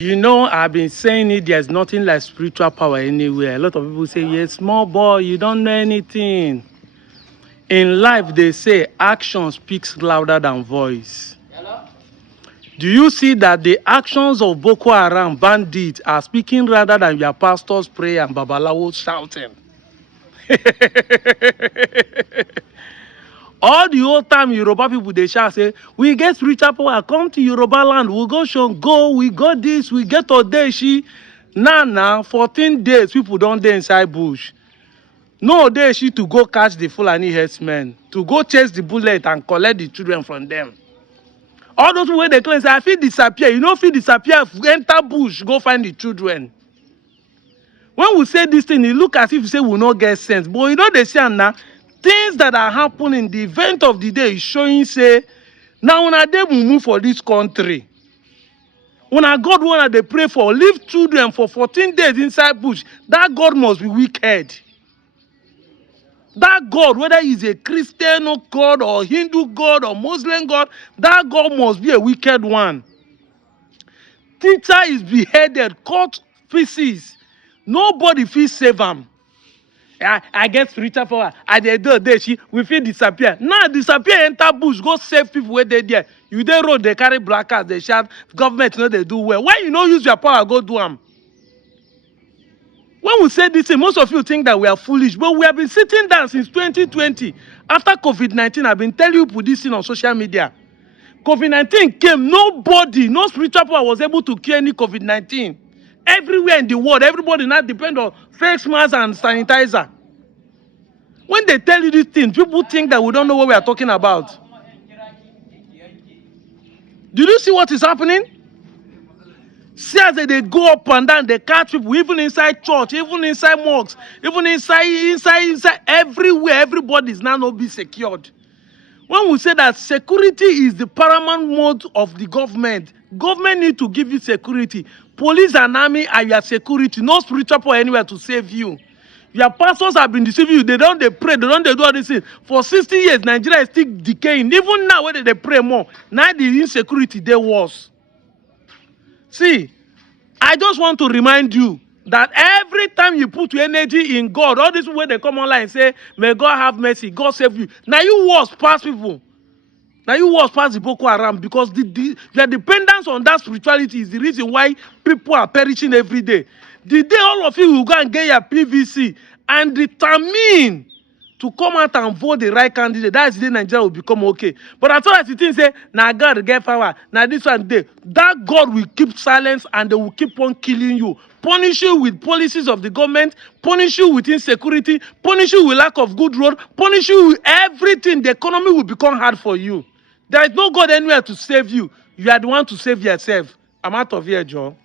You know, I've been saying it, there's nothing like spiritual power anywhere. A lot of people say, yes, small boy, you don't know anything. In life, they say action speaks louder than voice. Do you see that the actions of Boko Haram bandits are speaking rather than your pastor's prayer and Babalawo shouting? All the old time Yoruba people, they shout, say, we get spiritual power, come to Yoruba land, we go Shango, we got this, we get Odeshi. Now, 14 days, people don't dey inside bush. No Odeshi to go catch the Fulani herdsmen, to go chase the bullet and collect the children from them. All those way they claim, say, I feel disappear. You know, feel disappear, enter bush, go find the children. When we say this thing, it look as if you say we not get sense. But you know they say now, things that are happening, the event of the day is showing, say, now when they move for this country, when a God wanna they pray for, leave children for 14 days inside bush, that God must be wicked. That God, whether he's a Christian God or Hindu God or Muslim God, that God must be a wicked one. Teacher is beheaded, cut pieces. Nobody feels save him. I get spiritual power. I dey do this. We feel disappear. Now disappear, enter bush, go save people where they there. You dey road, they carry black cars, they shout, government know they do well. Why you no use your power, go do them? When we say this thing, most of you think that we are foolish, but we have been sitting down since 2020. After COVID-19, I've been telling you put this thing on social media. COVID-19 came, nobody, no spiritual power was able to cure any COVID-19. Everywhere in the world, everybody now depend on face masks and sanitizer. When they tell you these things, people think that we don't know what we are talking about. Do you see what is happening? See as they go up and down, they catch people, even inside church, even inside mosques, even inside everywhere, everybody is now not be secured. When we say that security is the paramount mode of the government, government need to give you security. Police and army are your security, no spiritual power anywhere to save you. Your pastors have been deceiving you. They pray, they do all these things. For 60 years, Nigeria is still decaying. Even now, when they pray more, now the insecurity, they worse. See, I just want to remind you that every time you put your energy in God, all this way they come online and say, may God have mercy, God save you. Now you worse past people. Now you worse past the Boko Haram because your dependence on that spirituality is the reason why people are perishing every day. The day all of you will go and get your PVC and determine to come out and vote the right candidate, that's the day Nigeria will become okay. But as far as the thing say, now God will get power, now this one day, that God will keep silence and they will keep on killing you. Punish you with policies of the government, punish you with insecurity, punish you with lack of good road, punish you with everything. The economy will become hard for you. There is no God anywhere to save you. You are the one to save yourself. I'm out of here, Joe.